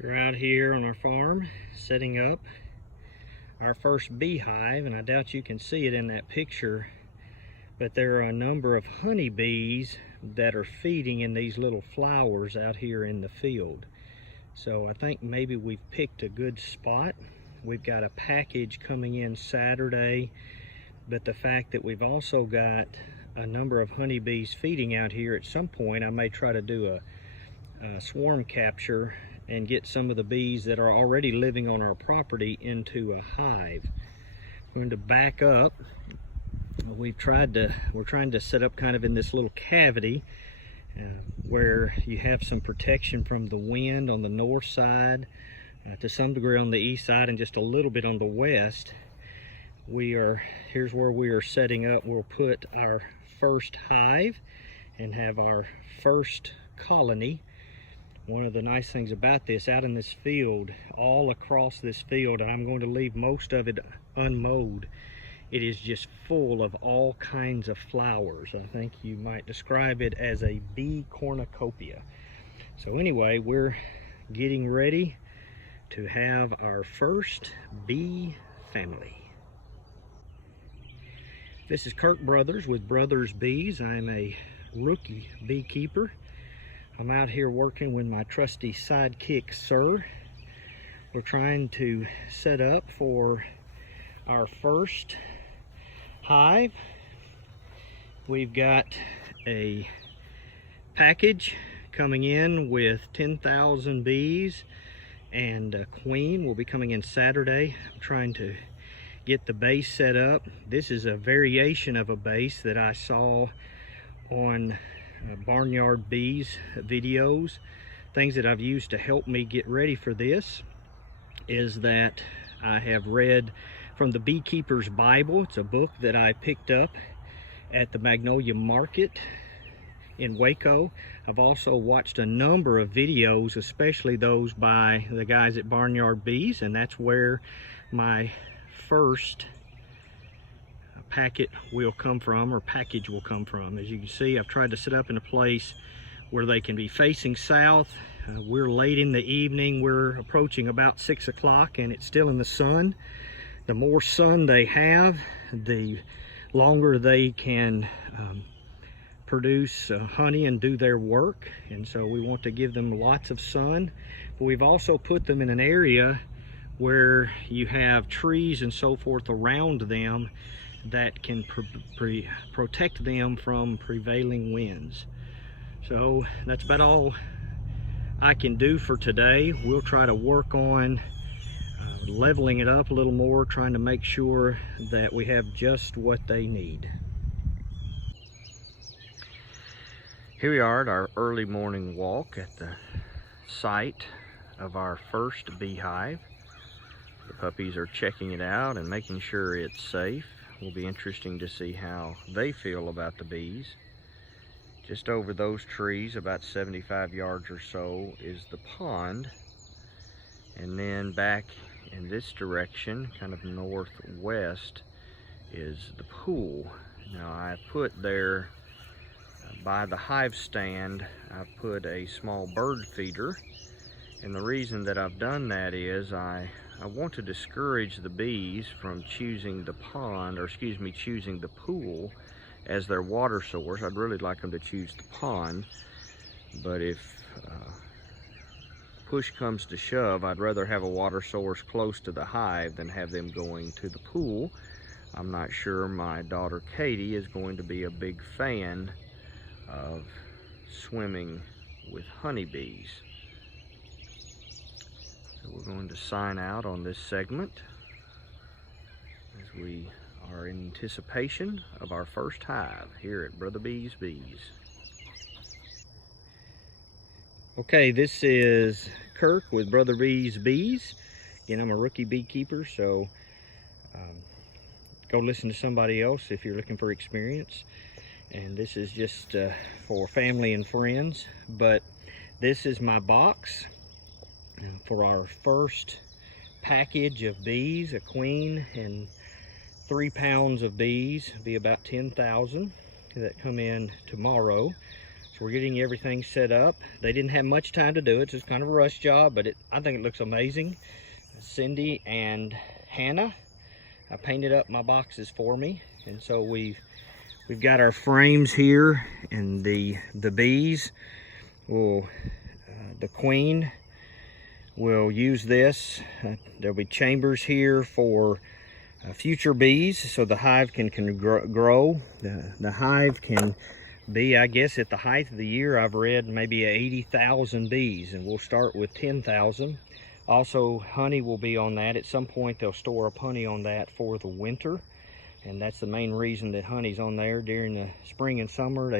We're out here on our farm setting up our first beehive, and I doubt you can see it in that picture, but there are a number of honeybees that are feeding in these little flowers out here in the field. So I think maybe we've picked a good spot. We've got a package coming in Saturday, but the fact that we've also got a number of honeybees feeding out here, at some point I may try to do a swarm capture and get some of the bees that are already living on our property into a hive. I'm going to back up. We're trying to set up kind of in this little cavity where you have some protection from the wind on the north side, to some degree on the east side, and just a little bit on the west. Here's where we are setting up. We'll put our first hive and have our first colony. One of the nice things about this, out in this field, all across this field, I'm going to leave most of it unmowed. It is just full of all kinds of flowers. I think you might describe it as a bee cornucopia. So anyway, we're getting ready to have our first bee family. This is Kirk Brothers with Brothers Bees. I'm a rookie beekeeper. I'm out here working with my trusty sidekick, Sir. We're trying to set up for our first hive. We've got a package coming in with 10,000 bees, and a queen will be coming in Saturday. I'm trying to get the base set up. This is a variation of a base that I saw on Barnyard Bees videos. Things that I've used to help me get ready for this is that I have read from the Beekeeper's Bible. It's a book that I picked up at the Magnolia Market in Waco. I've also watched a number of videos, especially those by the guys at Barnyard Bees, and that's where my first package will come from. As you can see, I've tried to set up in a place where they can be facing south. We're late in the evening. We're approaching about 6 o'clock and it's still in the sun. The more sun they have, the longer they can produce honey and do their work, and so we want to give them lots of sun. But we've also put them in an area where you have trees and so forth around them that can protect them from prevailing winds. So that's about all I can do for today. We'll try to work on leveling it up a little more, trying to make sure that we have just what they need. Here we are at our early morning walk at the site of our first beehive. The puppies are checking it out and making sure it's safe. Will be interesting to see how they feel about the bees. Just over those trees, about 75 yards or so, is the pond. And then back in this direction, kind of northwest, is the pool. Now I put there by the hive stand, I've put a small bird feeder. And the reason that I've done that is I want to discourage the bees from choosing the pond, or excuse me, choosing the pool as their water source. I'd really like them to choose the pond, but if push comes to shove, I'd rather have a water source close to the hive than have them going to the pool. I'm not sure my daughter Katie is going to be a big fan of swimming with honeybees. So we're going to sign out on this segment as we are in anticipation of our first hive here at Brother Bees Bees. Okay, this is Kirk with Brother Bees Bees. Again, I'm a rookie beekeeper, so go listen to somebody else if you're looking for experience. And this is just for family and friends, but this is my box for our first package of bees, a queen and 3 pounds of bees. It'll be about 10,000 that come in tomorrow. So we're getting everything set up. They didn't have much time to do it. It's just kind of a rush job, but I think it looks amazing. Cindy and Hannah painted up my boxes for me, and so we've got our frames here, and the bees will, the queen will use this. There'll be chambers here for future bees, so the hive can grow. The hive can be, I guess, at the height of the year, I've read maybe 80,000 bees, and we'll start with 10,000. Also, honey will be on that. At some point, they'll store up honey on that for the winter, and that's the main reason that honey's on there. During the spring and summer,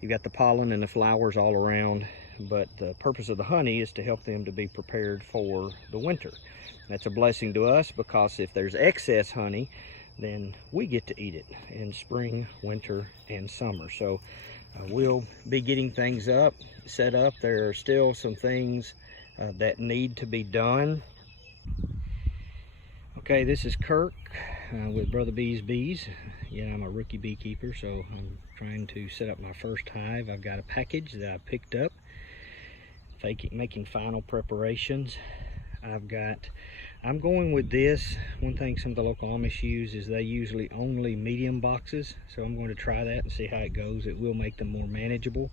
you've got the pollen and the flowers all around, but the purpose of the honey is to help them to be prepared for the winter. That's a blessing to us, because if there's excess honey, then we get to eat it in spring, winter, and summer. So we'll be getting things set up. There are still some things that need to be done. Okay, this is Kirk with Brother Bee's Bees. Yeah, I'm a rookie beekeeper, so I'm trying to set up my first hive. I've got a package that I picked up, making final preparations. I'm going with this. One thing some of the local Amish use is they usually only medium boxes, so I'm going to try that and see how it goes. It will make them more manageable,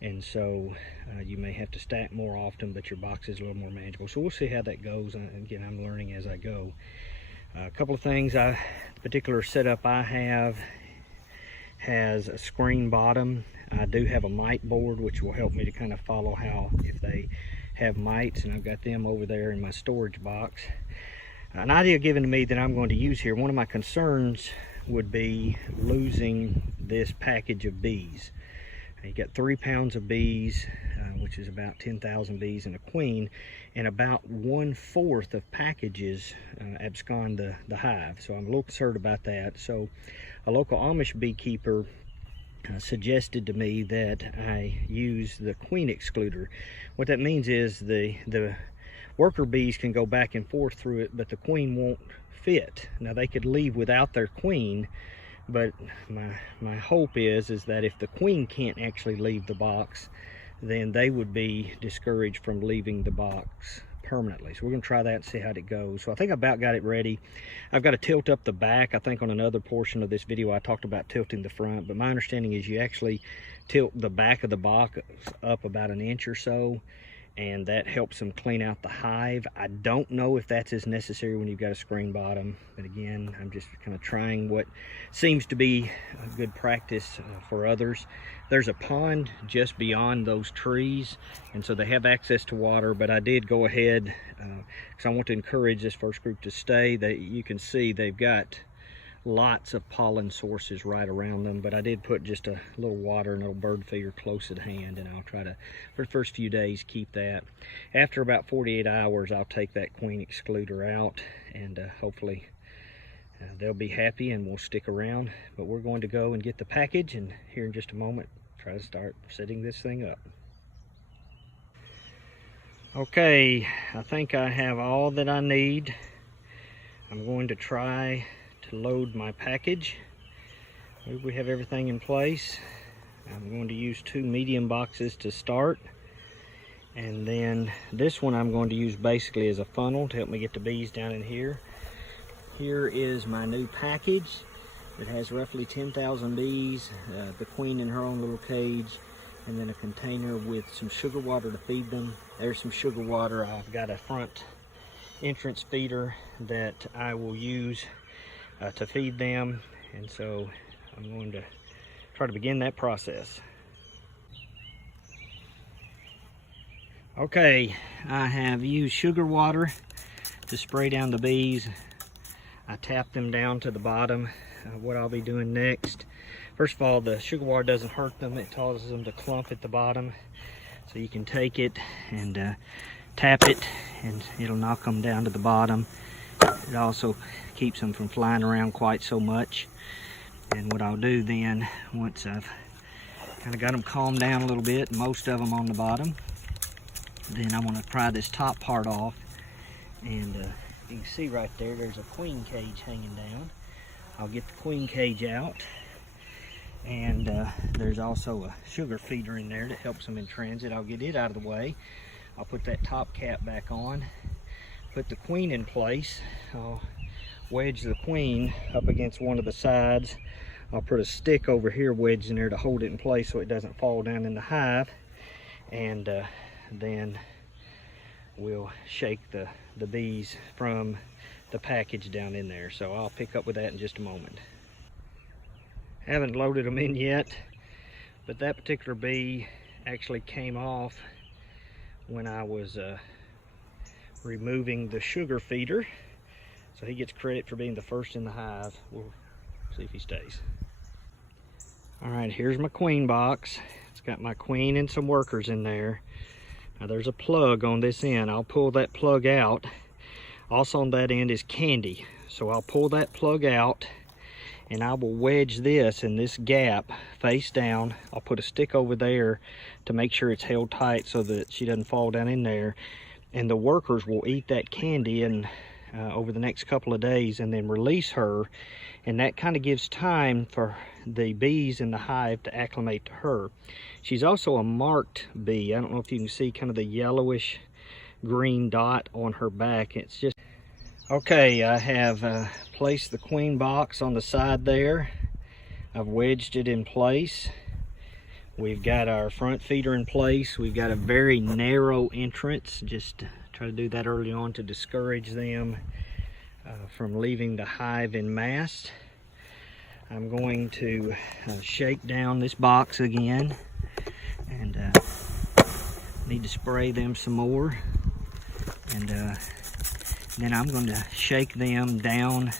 and so you may have to stack more often, but your box is a little more manageable. So we'll see how that goes. Again, I'm learning as I go. A couple of things. The particular setup I have has a screen bottom. I do have a mite board, which will help me to kind of follow if they have mites, and I've got them over there in my storage box. An idea given to me that I'm going to use here, one of my concerns would be losing this package of bees. You got 3 pounds of bees, which is about 10,000 bees and a queen, and about 1/4 of packages abscond the hive. So I'm a little concerned about that. So a local Amish beekeeper suggested to me that I use the queen excluder. What that means is the worker bees can go back and forth through it, but the queen won't fit. Now, they could leave without their queen, but my hope is that if the queen can't actually leave the box, then they would be discouraged from leaving the box permanently. So we're going to try that and see how it goes. So I think I about got it ready. I've got to tilt up the back. I think on another portion of this video I talked about tilting the front, but my understanding is you actually tilt the back of the box up about 1 inch or so, and that helps them clean out the hive. I don't know if that's as necessary when you've got a screen bottom, but again, I'm just kind of trying what seems to be a good practice for others. There's a pond just beyond those trees, and so they have access to water, but I did go ahead because I want to encourage this first group to stay. You can see they've got lots of pollen sources right around them, but I did put just a little water and a little bird feeder close at hand, and I'll try to, for the first few days, keep that. After about 48 hours, I'll take that queen excluder out, and hopefully they'll be happy and we'll stick around. But we're going to go and get the package, and here in just a moment, try to start setting this thing up. Okay, I think I have all that I need. I'm going to try to load my package. We have everything in place. I'm going to use 2 medium boxes to start, and then this one I'm going to use basically as a funnel to help me get the bees down in here. Here is my new package. It has roughly 10,000 bees, the queen in her own little cage, and then a container with some sugar water to feed them. There's some sugar water. I've got a front entrance feeder that I will use to feed them, and so I'm going to try to begin that process. Okay, I have used sugar water to spray down the bees. I tap them down to the bottom. What I'll be doing next, first of all, the sugar water doesn't hurt them. It causes them to clump at the bottom, so you can take it and tap it, and it'll knock them down to the bottom. It also keeps them from flying around quite so much. And what I'll do then, once I've kind of got them calmed down a little bit, most of them on the bottom, then I'm going to pry this top part off, and you can see right there, there's a queen cage hanging down. I'll get the queen cage out, And there's also a sugar feeder in there that helps them in transit. I'll get it out of the way. I'll put that top cap back on, put the queen in place. I'll wedge the queen up against one of the sides. I'll put a stick over here wedged in there to hold it in place so it doesn't fall down in the hive. And then we'll shake the bees from the package down in there. So I'll pick up with that in just a moment. Haven't loaded them in yet, but that particular bee actually came off when I was removing the sugar feeder. So he gets credit for being the first in the hive. We'll see if he stays. All right, here's my queen box. It's got my queen and some workers in there. Now there's a plug on this end. I'll pull that plug out. Also on that end is candy. So I'll pull that plug out and I will wedge this in this gap face down. I'll put a stick over there to make sure it's held tight so that she doesn't fall down in there. And the workers will eat that candy and over the next couple of days and then release her. And that kind of gives time for the bees in the hive to acclimate to her. She's also a marked bee. I don't know if you can see kind of the yellowish green dot on her back. It's just okay. I have placed the queen box on the side there. I've wedged it in place. We've got our front feeder in place. We've got a very narrow entrance. Just try to do that early on to discourage them from leaving the hive in mass. I'm going to shake down this box again, and need to spray them some more, and then I'm going to shake them down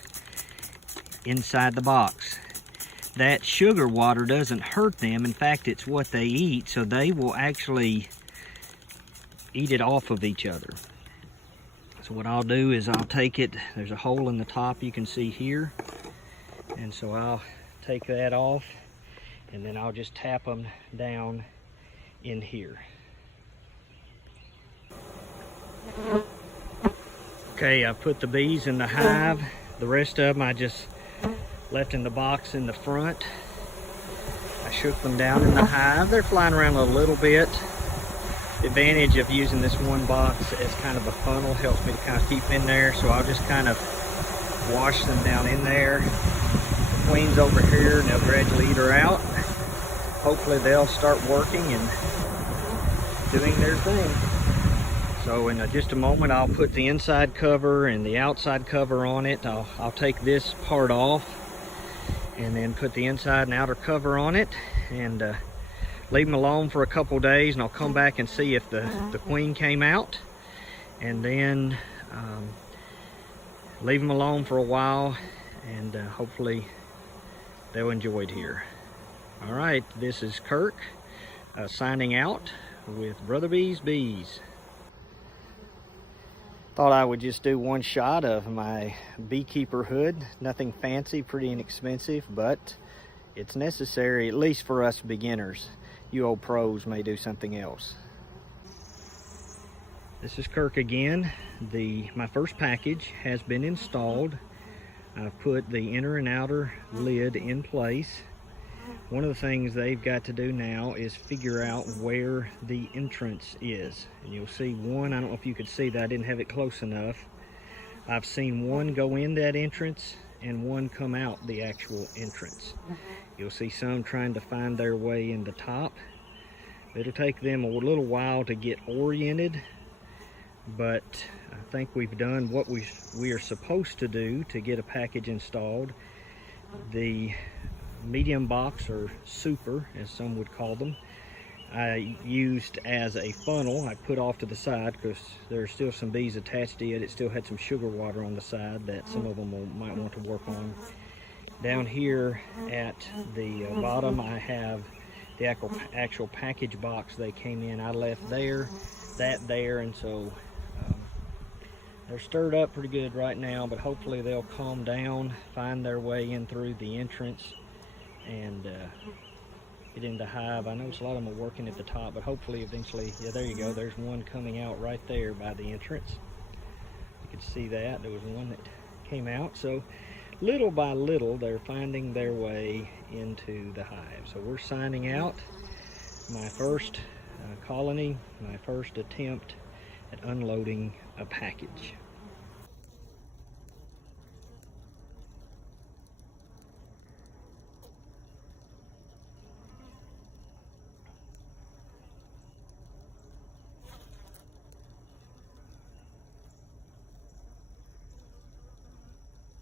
inside the box. That sugar water doesn't hurt them. In fact, it's what they eat, so they will actually eat it off of each other. So what I'll do is I'll take it, there's a hole in the top you can see here, and so I'll take that off and then I'll just tap them down in here. Okay, I put the bees in the hive. The rest of them I just left in the box in the front. I shook them down in the hive. They're flying around a little bit. The advantage of using this one box as kind of a funnel helps me to kind of keep in there, so I'll just kind of wash them down in there. The queen's over here and they'll gradually eat her out. Hopefully they'll start working and doing their thing. So in just a moment I'll put the inside cover and the outside cover on it. I'll take this part off and then put the inside and outer cover on it and leave them alone for a couple days, and I'll come back and see if the queen came out, and then leave them alone for a while, and hopefully they'll enjoy it here. All right, this is Kirk signing out with Brother Bee's Bees. Thought I would just do one shot of my beekeeper hood. Nothing fancy, pretty inexpensive, but it's necessary, at least for us beginners. You old pros may do something else. This is Kirk again. My first package has been installed. I've put the inner and outer lid in place. One of the things they've got to do now is figure out where the entrance is. And you'll see one, I don't know if you could see that, I didn't have it close enough. I've seen one go in that entrance and one come out the actual entrance. You'll see some trying to find their way in the top. It'll take them a little while to get oriented, but I think we've done what we are supposed to do to get a package installed. The medium box, or super as some would call them, I used as a funnel. I put off to the side because there's still some bees attached to it. It still had some sugar water on the side that some of them might want to work on. Down here at the bottom I have the actual package box they came in. I left that there, and so they're stirred up pretty good right now, but hopefully they'll calm down, find their way in through the entrance, and get in the hive. I notice a lot of them are working at the top, but hopefully eventually, yeah, there you go. There's one coming out right there by the entrance. You could see that. There was one that came out. So little by little, they're finding their way into the hive. So we're signing out. My first colony, my first attempt at unloading a package.